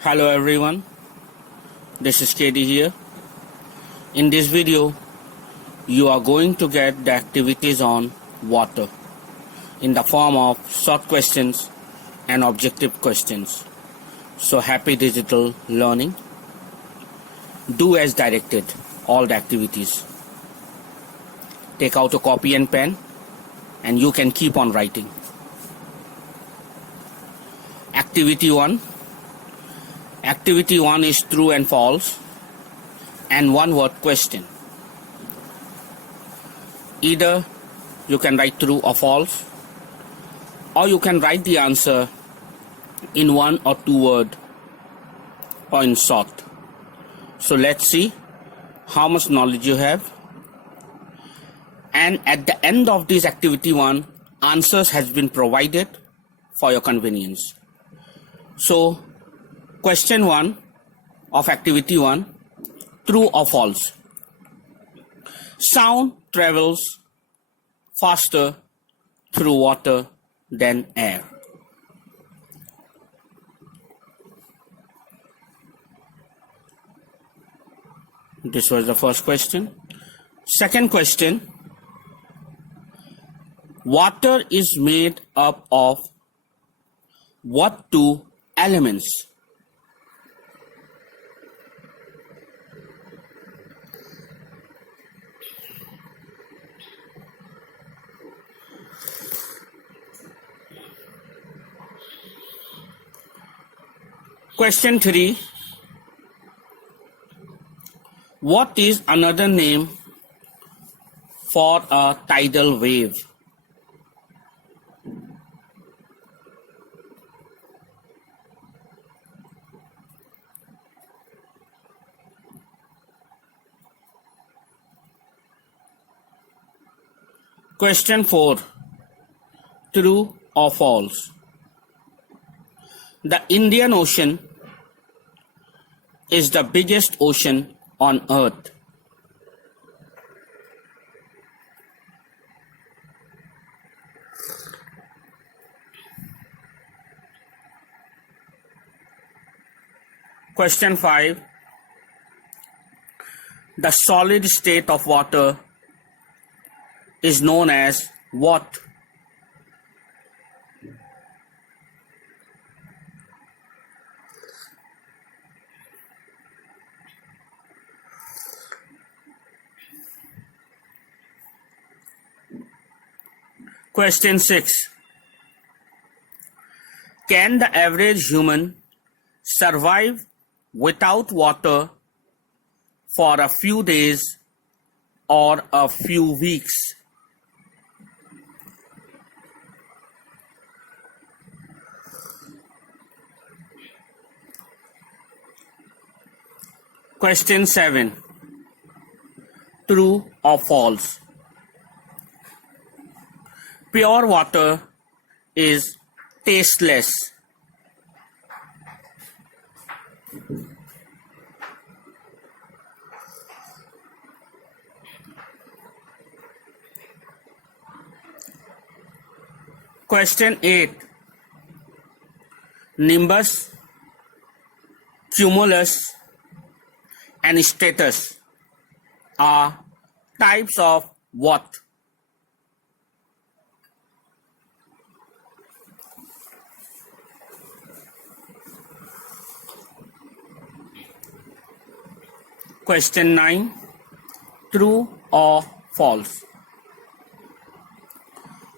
Hello everyone, this is KD here. In this video, you are going to get the activities on water in the form of short questions and objective questions. So happy digital learning. Do as directed all the activities. Take out a copy and pen and you can keep on writing. Activity 1. Activity 1 is true and false and one word question. Either you can write true or false, or you can write the answer in 1 or 2 words or in short. So let's see how much knowledge you have. And at the end of this activity 1, answers has been provided for your convenience. So question 1 of activity 1, true or false? Sound travels faster through water than air. This was the first question. Second question, water is made up of what two elements? Question 3. What is another name for a tidal wave? Question 4. True or false? The Indian Ocean is the biggest ocean on earth. Question 5. The solid state of water is known as what? Question 6. Can the average human survive without water for a few days or a few weeks? Question 7. True or false? Pure water is tasteless. Question 8. Nimbus, cumulus, and stratus are types of what? Question 9. True or false?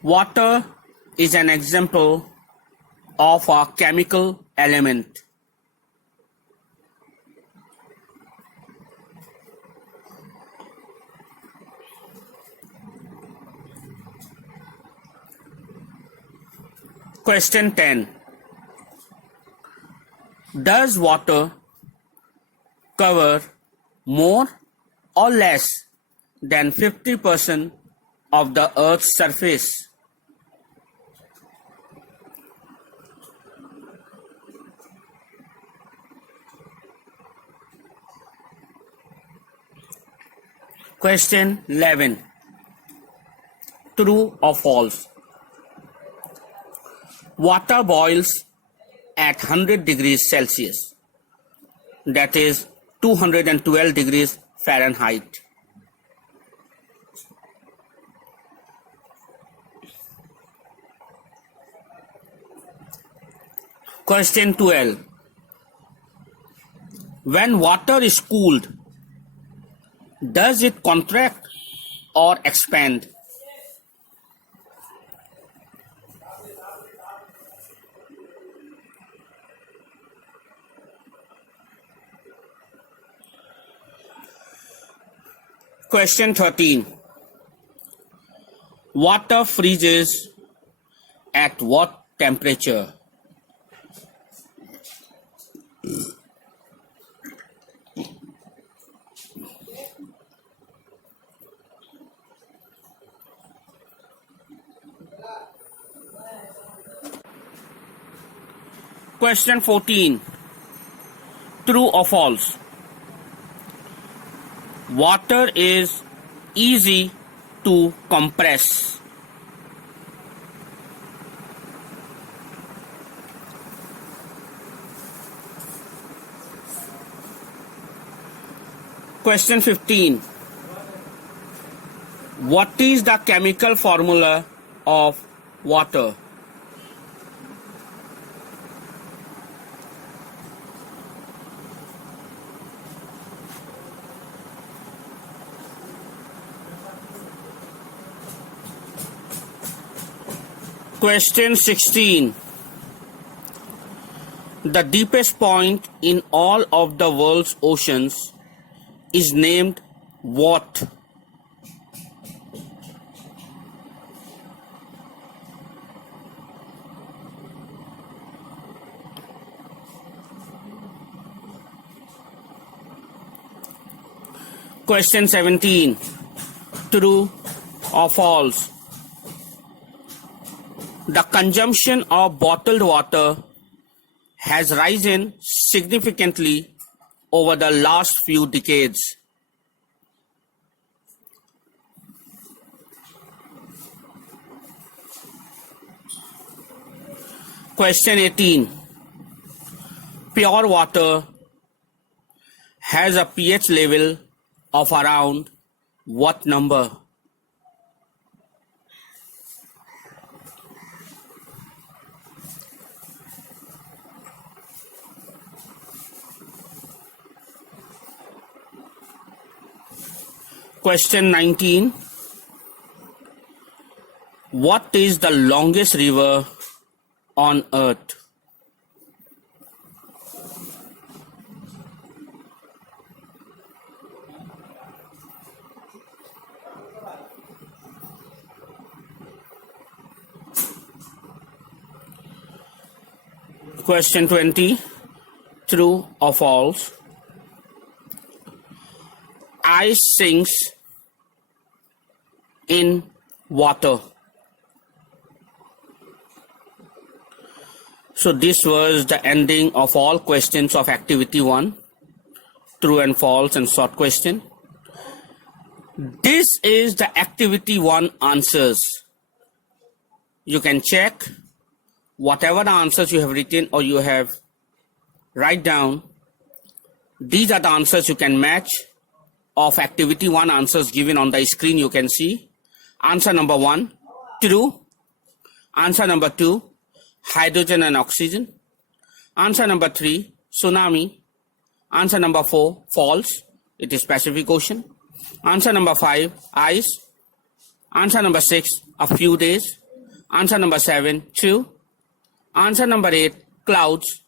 Water is an example of a chemical element. Question 10. Does water cover more or less than 50% of the Earth's surface? Question 11. True or false? Water boils at 100 degrees Celsius. that is 212 degrees Fahrenheit. Question 12. When water is cooled, does it contract or expand? Question 13. Water freezes at what temperature? Question 14. True or false? Water is easy to compress. Question 15. What is the chemical formula of water? Question 16. The deepest point in all of the world's oceans is named what? Question 17. True or false? The consumption of bottled water has risen significantly over the last few decades. Question 18. Pure water has a pH level of around what number? Question 19. What is the longest river on earth? Question 20. True or false? Ice sinks in water. So this was the ending of all questions of activity 1, true and false and short question. This is the activity 1 answers. You can check whatever the answers you have written or you have write down. These are the answers you can match of activity 1 answers given on the screen. You can see answer number 1, true. Answer number 2, hydrogen and oxygen. Answer number 3, tsunami. Answer number 4, false. It is Pacific Ocean. Answer number 5, ice. Answer number 6, a few days. Answer number 7, true. Answer number 8, clouds.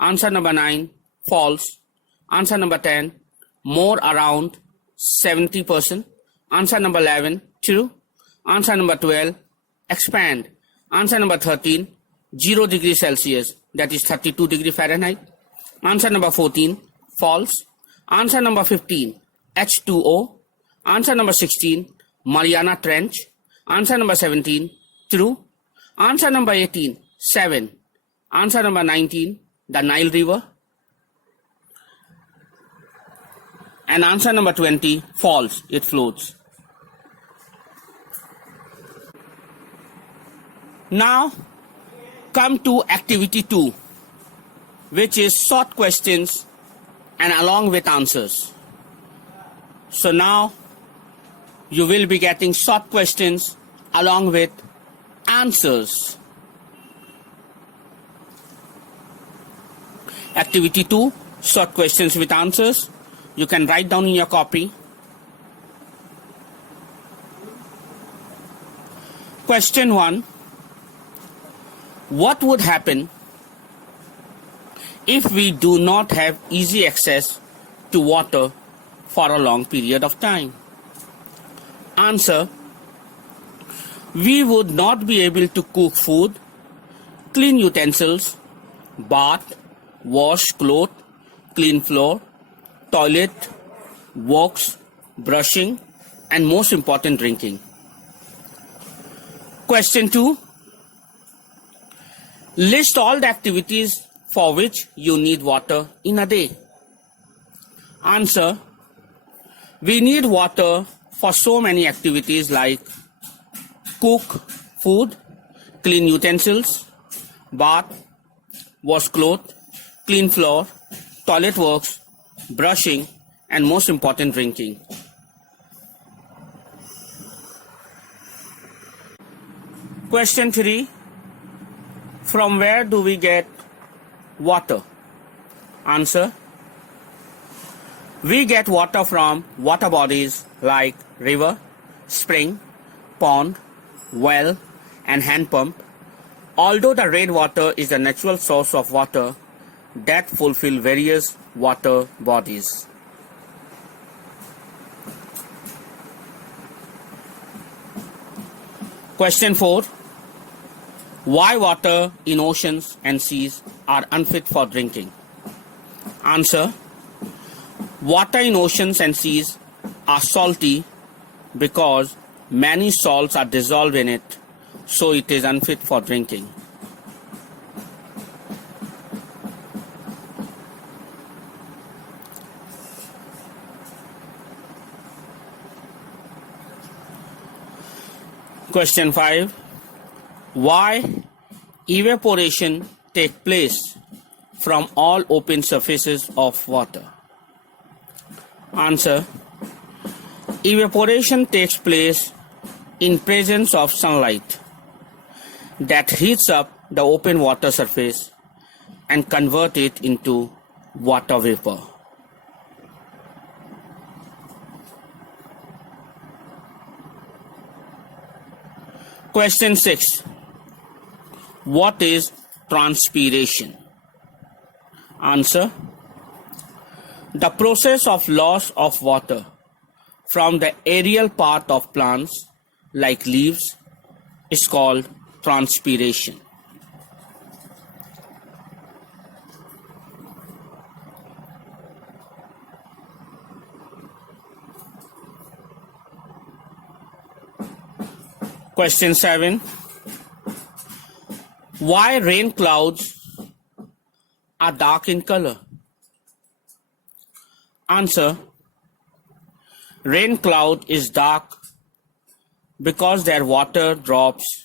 Answer number 9, false. Answer number 10, more around 70%. Answer number 11, true. Answer number 12, expand. Answer number 13, 0 degrees Celsius, that is 32 degrees Fahrenheit. Answer number 14, false. Answer number 15, H2O. Answer number 16, Mariana Trench. Answer number 17, true. Answer number 18, 7. Answer number 19, the Nile River. And answer number 20, false, it floats. Now come to activity 2, which is short questions and along with answers. So now you will be getting short questions along with answers. Activity 2, short questions with answers. You can write down in your copy. Question 1. What would happen if we do not have easy access to water for a long period of time? Answer. We would not be able to cook food, clean utensils, bath, wash clothes, clean floor, toilet, walks, brushing, and most important, drinking. Question 2. List all the activities for which you need water in a day. Answer. We need water for so many activities like cook food, clean utensils, bath, wash clothes, clean floor, toilet works, brushing, and most important, drinking. Question 3. From where do we get water? Answer. We get water from water bodies like river, spring, pond, well, and hand pump. Although the rainwater is a natural source of water that fulfill various water bodies. Question 4. Why water in oceans and seas are unfit for drinking? Answer. Water in oceans and seas are salty because many salts are dissolved in it, so it is unfit for drinking. Question 5. Why evaporation takes place from all open surfaces of water? Answer. Evaporation takes place in presence of sunlight that heats up the open water surface and convert it into water vapor. Question 6. What is transpiration? Answer. The process of loss of water from the aerial part of plants like leaves is called transpiration. Question 7. Why rain clouds are dark in color? Answer. Rain cloud is dark because their water drops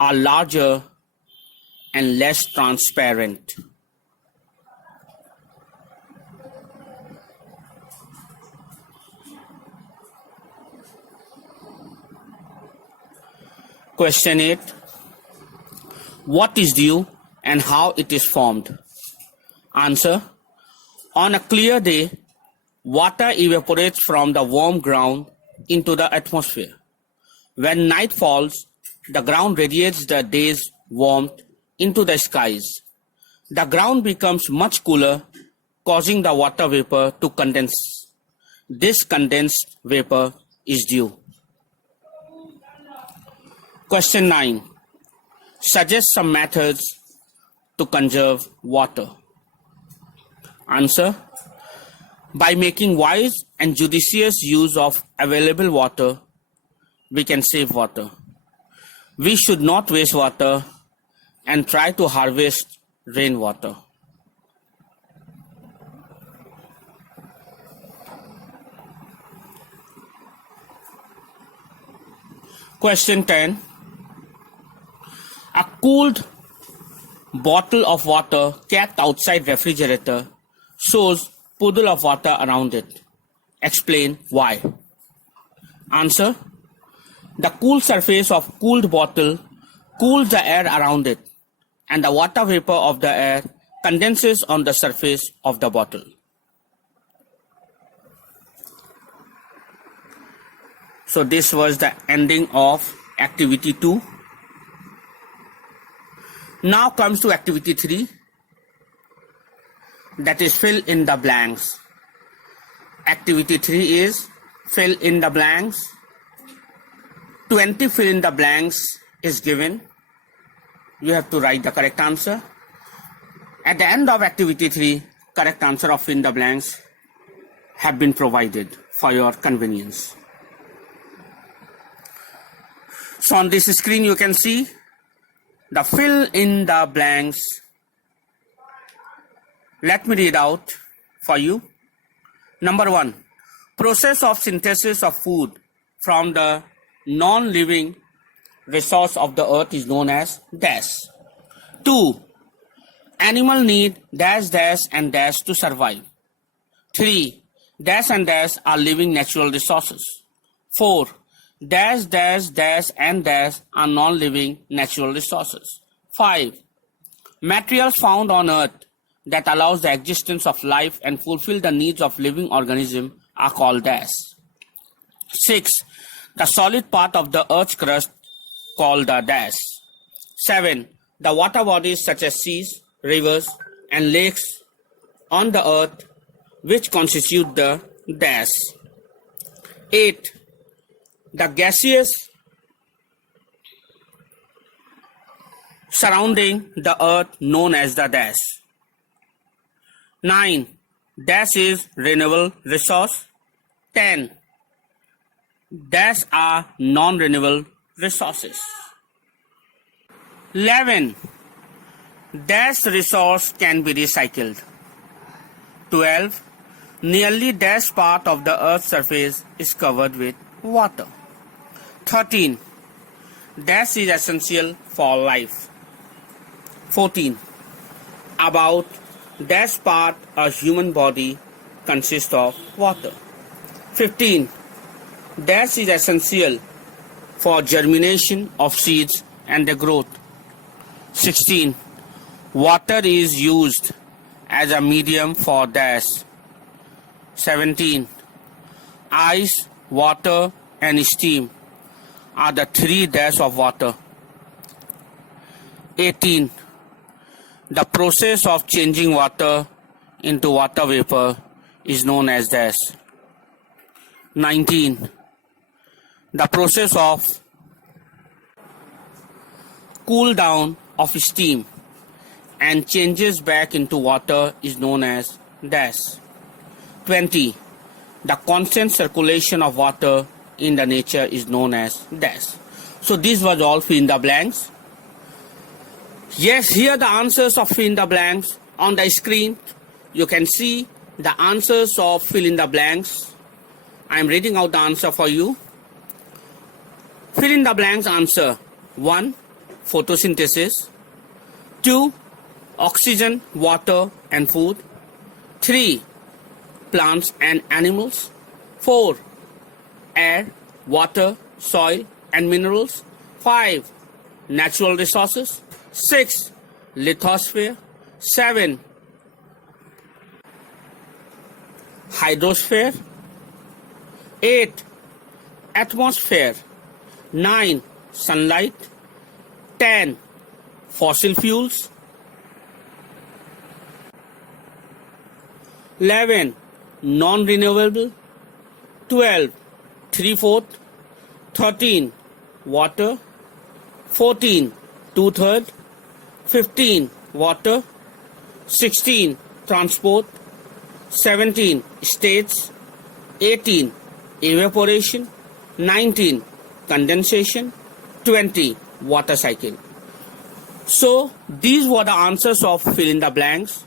are larger and less transparent. Question 8. What is dew and how it is formed? Answer. On a clear day, water evaporates from the warm ground into the atmosphere. When night falls, the ground radiates the day's warmth into the skies. The ground becomes much cooler, causing the water vapor to condense. This condensed vapor is dew. Question 9. Suggest some methods to conserve water. Answer. By making wise and judicious use of available water, we can save water. We should not waste water and try to harvest rainwater. Question 10. A cooled bottle of water kept outside refrigerator shows puddle of water around it. Explain why. Answer. The cool surface of cooled bottle cools the air around it, and the water vapor of the air condenses on the surface of the bottle. So this was the ending of activity 2. Now comes to activity 3, that is fill in the blanks. Activity 3 is fill in the blanks. 20 fill in the blanks is given. You have to write the correct answer. At the end of activity 3, correct answer of fill in the blanks have been provided for your convenience. So on this screen you can see the fill in the blanks. Let me read out for you. Number 1, process of synthesis of food from the non-living resource of the earth is known as dash. 2, animal need dash dash and dash to survive. 3, dash and dash are living natural resources. 4, dash dash dash and dash are non-living natural resources. 5, materials found on earth that allows the existence of life and fulfill the needs of living organism are called dash. 6, the solid part of the earth's crust called the dash. 7, the water bodies such as seas, rivers and lakes on the earth which constitute the dash. 8, the gaseous surrounding the earth known as the dash. 9, dash is renewable resource. 10, dash are non-renewable resources. 11, dash resource can be recycled. 12, nearly dash part of the earth's surface is covered with water. 13, dash is essential for life. 14, about dash part a human body consists of water. 15, dash is essential for germination of seeds and their growth. 16, water is used as a medium for dash. 17, ice, water and steam are the 3 dash of water. 18, the process of changing water into water vapor is known as dash. 19, the process of cool down of steam and changes back into water is known as dash. 20, the constant circulation of water in the nature is known as dash. So this was all fill in the blanks. Yes, here the answers of fill in the blanks on the screen. You can see the answers of fill in the blanks. I am reading out the answer for you. Fill in the blanks answer. 1, photosynthesis. 2, oxygen, water and food. 3, plants and animals. 4, air, water, soil and minerals. 5, natural resources. 6, lithosphere. 7, hydrosphere. 8, atmosphere. 9, sunlight. 10, fossil fuels. 11, non-renewable. 12, 3/4. 13, water. 14, 2/3. 15, water. 16, transport. 17, states. 18, evaporation. 19, condensation. 20, water cycle. So these were the answers of fill in the blanks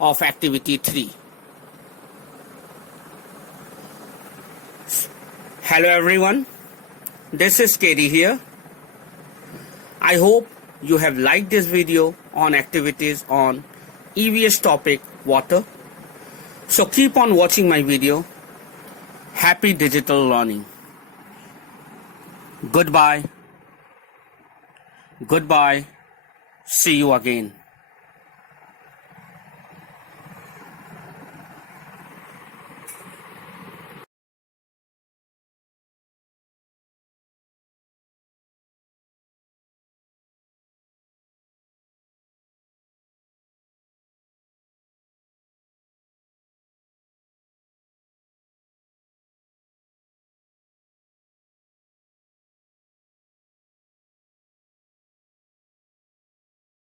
of activity 3. Hello everyone, this is KD here. I hope you have liked this video on activities on EVS topic water. So keep on watching my video. Happy digital learning. Goodbye. Goodbye. See you again.